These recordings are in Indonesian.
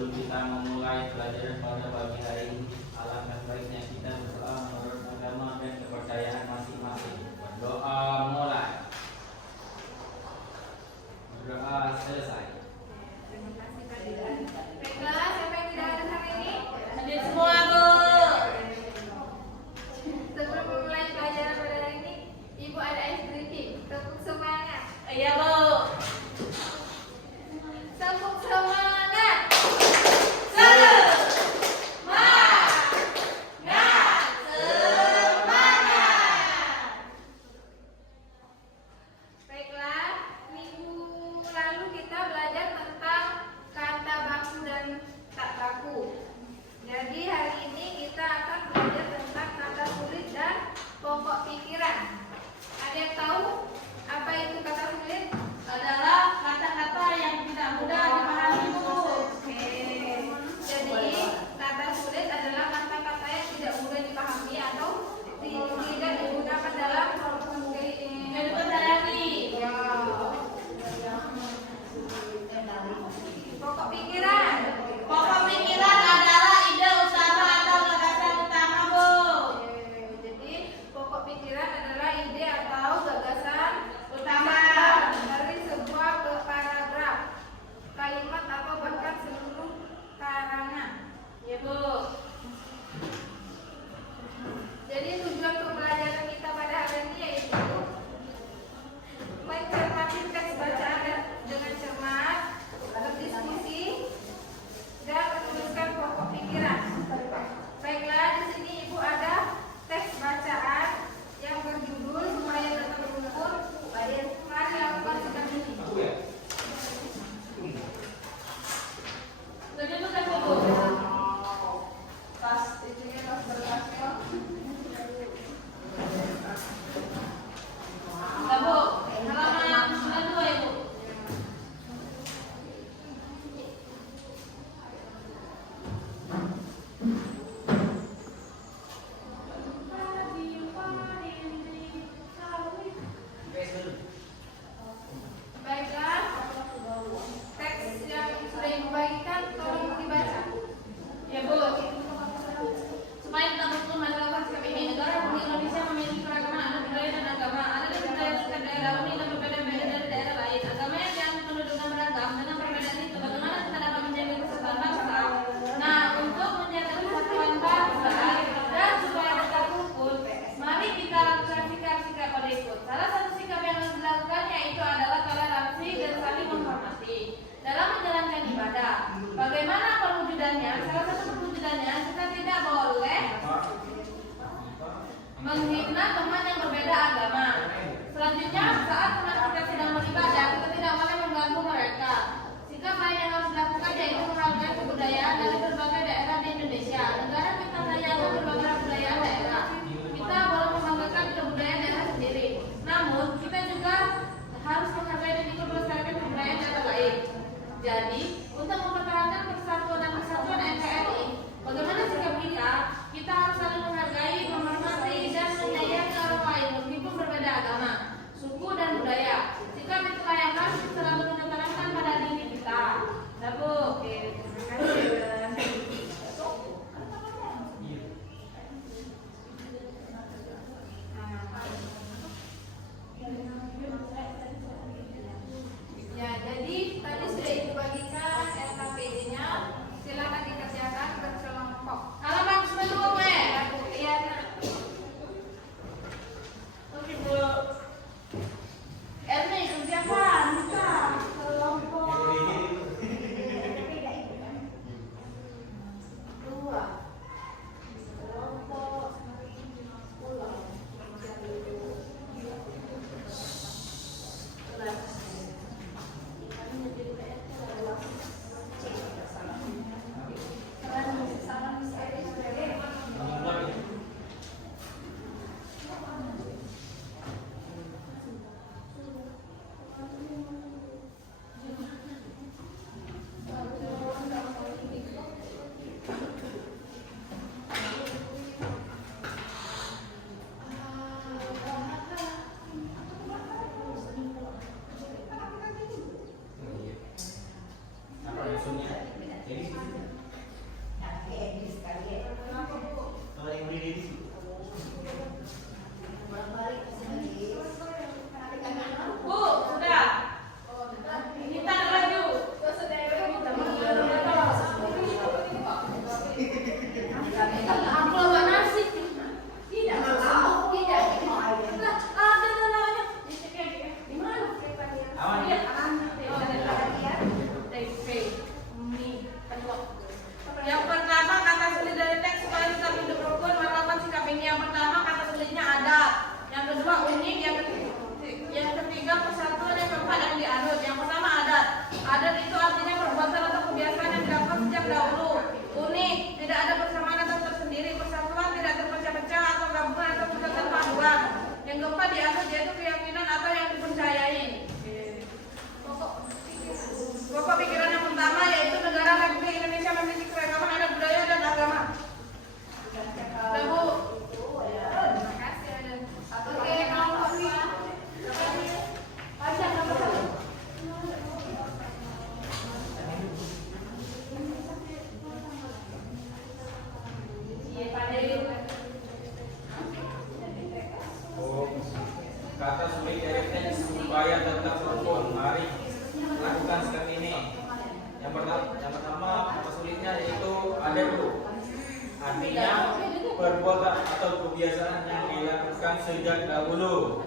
sebelum kita memulai pelajaran pada pagi hari ini, alangkah baiknya kita berdoa menurut agama dan kepercayaan masing-masing. Berdoa mulai. Berdoa selesai. Terima kasih Pak Dilan. Baiklah, siapa yang tidak hadir hari ini? Hadir semua, Bu. Sebelum memulai pelajaran pada hari ini, Ibu ada ice breaking. Tepuk semangat. Iya, Bu. Tepuk semangat. Baiklah, minggu lalu kita belajar tentang kata baku dan tak baku. Jadi hari ini kita akan belajar tentang kata sulit dan pokok pikiran. Ada yang tahu apa itu kata sulit? Adalah kata-kata yang tidak mudah dipahami, Bu. Oke. Jadi kata sulit adalah kata-kata yang tidak mudah dipahami atau tidak digunakan dalam Kehidupan sehari-hari. pokok pikiran. Pokok pikiran adalah ide utama atau gagasan utama, Bu. Jadi pokok pikiran adalah ide atau gagasan Utama. dari sebuah paragraf, kalimat atau bahkan seluruh karangan. Ya, Bu. Jadi tujuan pembelajaran kita pada hari ini yaitu mencermati teks bacaan dengan cermat, berdiskusi, dan menuliskan pokok pikiran. Baiklah, di sini Ibu ada teks bacaan yang berjudul Supaya Tetap Rukun. Mari lakukan sikap ini. Begitu kan, Bu? Pas itunya pas berkasnya. Ya, Bu. Halaman 92, Ibu. Baiklah, teks yang sudah Ibu bagikan tolong dibaca. Ya, Bu. Supaya tetap rukun mari lakukan sikap ini. Negara Republik Indonesia memiliki keragaman adat budaya dan agama. Ada di budaya setiap daerah unik dan berbeda-beda dari daerah lain. Agama yang dianut penduduk dan beragam. Dengan perbedaan itu, bagaimana kita dapat menjaga kesatuan bangsa? Nah, untuk menjaga kesatuan bangsa dan supaya tetap rukun, mari kita lakukan sikap-sikap berikut. Salah satu sikap yang harus dilakukan yaitu adalah toleransi dan saling menghormati dalam menjalankan ibadah. Bagaimana perwujudannya? Salah satu perwujudannya kita tidak boleh menghina teman yang berbeda agama. Selanjutnya, saat teman kita sedang beribadah, kita tidak boleh mengganggu mereka. Sikap lain yang harus dilakukan yaitu menghargai kebudayaan dari berbagai daerah di Indonesia. Negara kita kaya akan berbagai kebudayaan daerah. Kita boleh membanggakan kebudayaan daerah sendiri. Namun, kita juga harus menghargai dan ikut melestarikan kebudayaan daerah lain. Jadi, untuk mempertahankan persatuan dan kesatuan NKRI, bagaimana sikap kita? Kita harus saling menghargai, menghormati, dan menyayangi orang lain meskipun berbeda agama, suku, dan budaya. Sikap itulah yang harus selalu kita tanamkan pada diri kita. Nah, Bu. Oke, terima kasih. Ya, jadi tadi sudah Ibu bagikan SKPD-nya. Silakan dikerjakan berkelompok. Halaman 92, Bu. Ya, Bu. Iya, nah. Oke, Bu. Erni, siapa? Bisa. Kelompok. Dua. Kelompok. Pulau. Apa maksudnya? Bu, sudah. Kita laju. Aku lupa nasi. Tidak. Tidak. Ada namanya. Di mana? Aman ya? Yang pertama kata sulit dari teks supaya tetap hidup rukun. Warna sikap ini yang pertama kata sulitnya ada. Yang kedua unik. Yang ketiga persatuan. Yang keempat yang dianut. Yang pertama adat. Adat itu artinya perbuatan atau kebiasaan yang dilakukan sejak dahulu. Unik, tidak ada persamaan atau tersendiri. Persatuan tidak terpecah-pecah atau gabungan atau keterpaduan. Yang keempat dianut yaitu keyakinan atau yang dipercayai. Pokok pikiran yang pertama yaitu negara Republik Indonesia memiliki keragaman adat budaya dan agama. Bu. Terima kasih. Oke, mau apa? Baca nomor 1. Kata sulit dari teks supaya tetap rukun. Mari lakukan sikap ini. Yang pertama kata sulitnya yaitu ada dulu. Artinya perbuatan atau kebiasaan yang dilakukan sejak dahulu.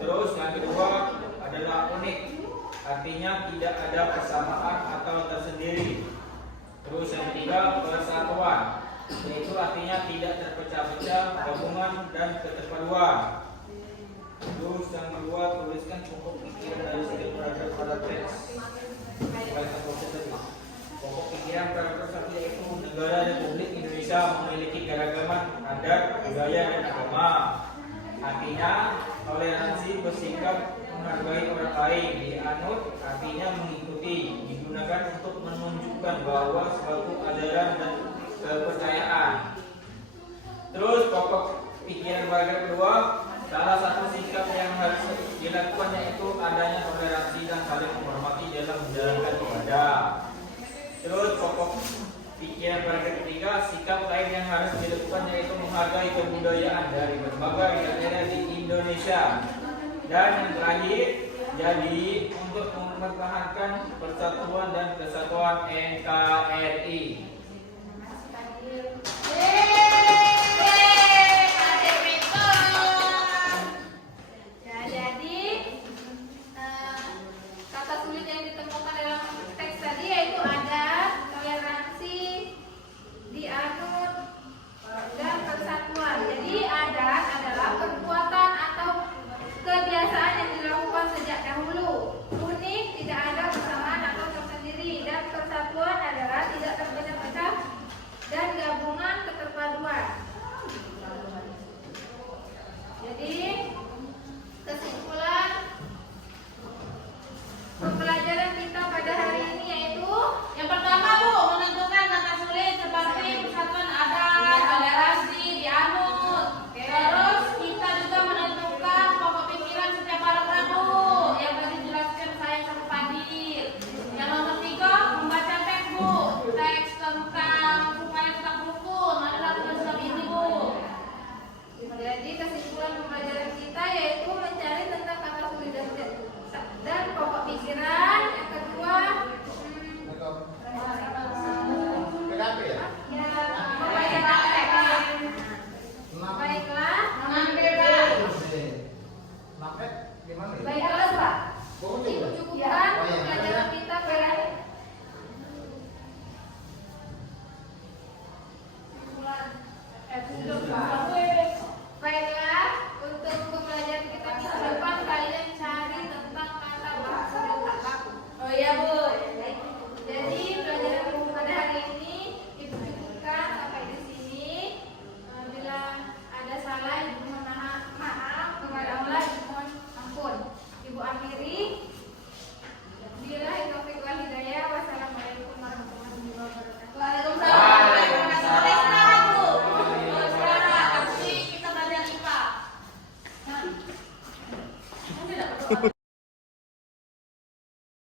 Terus yang kedua adalah unik. Artinya tidak ada persamaan atau tersendiri. Terus yang ketiga persatuan. Yaitu artinya tidak terpecah-pecah, gabungan dan keterpaduan. Terus yang kedua tuliskan pokok pikiran dari segi berada pada teks. Pokok pikiran pada teks yaitu negara Republik Indonesia memiliki keragaman adat, budaya dan agama. Artinya toleransi, bersikap menghargai orang lain. Dianut artinya mengikuti, digunakan untuk menunjukkan bahwa suatu ajaran dan kepercayaan. Terus pokok pikiran paragraf kedua, salah satu sikap yang harus dilakukan yaitu adanya toleransi dan saling menghormati dalam menjalankan ibadah. Terus pokok pikiran paragraf ketiga, sikap lain yang harus dilakukan yaitu menghargai kebudayaan dari berbagai daerah di Indonesia. Dan yang terakhir, jadi untuk mempertahankan persatuan dan kesatuan NKRI. Jadi kata sulit yang ditemukan dalam teks tadi yaitu ada toleransi, dianut, dan persatuan. Jadi adat adalah perbuatan atau kebiasaan yang dilakukan sejak dahulu. Unik, tidak ada persamaan atau tersendiri. Dan persatuan adalah tidak terpecah-pecah dan gabungan keterpaduan. Jadi kesimpulan pembelajaran kita pada hari ini yaitu Yang pertama Bu, menentukan kata sulit seperti persatuan adat, toleransi, dianut. Terus kita juga menentukan pokok pikiran setiap paragraf Bu, yang tadi dijelaskan saya sama Fadil. Yang nomor 3 membaca teks Bu, teks tentang supaya tetap rukun. Mari lakukan sikap ini Bu. jadi kesimpulan pembelajaran kita yaitu mencari tentang kata sulit dan pokok pikiran. Yang kedua membaca teks. Baiklah. Baiklah Pak. Cukupkan pembelajaran kita pada baiklah, untuk pembelajaran kita minggu depan kalian cari tentang kata bahasa dan tak baku. Oh iya Bu.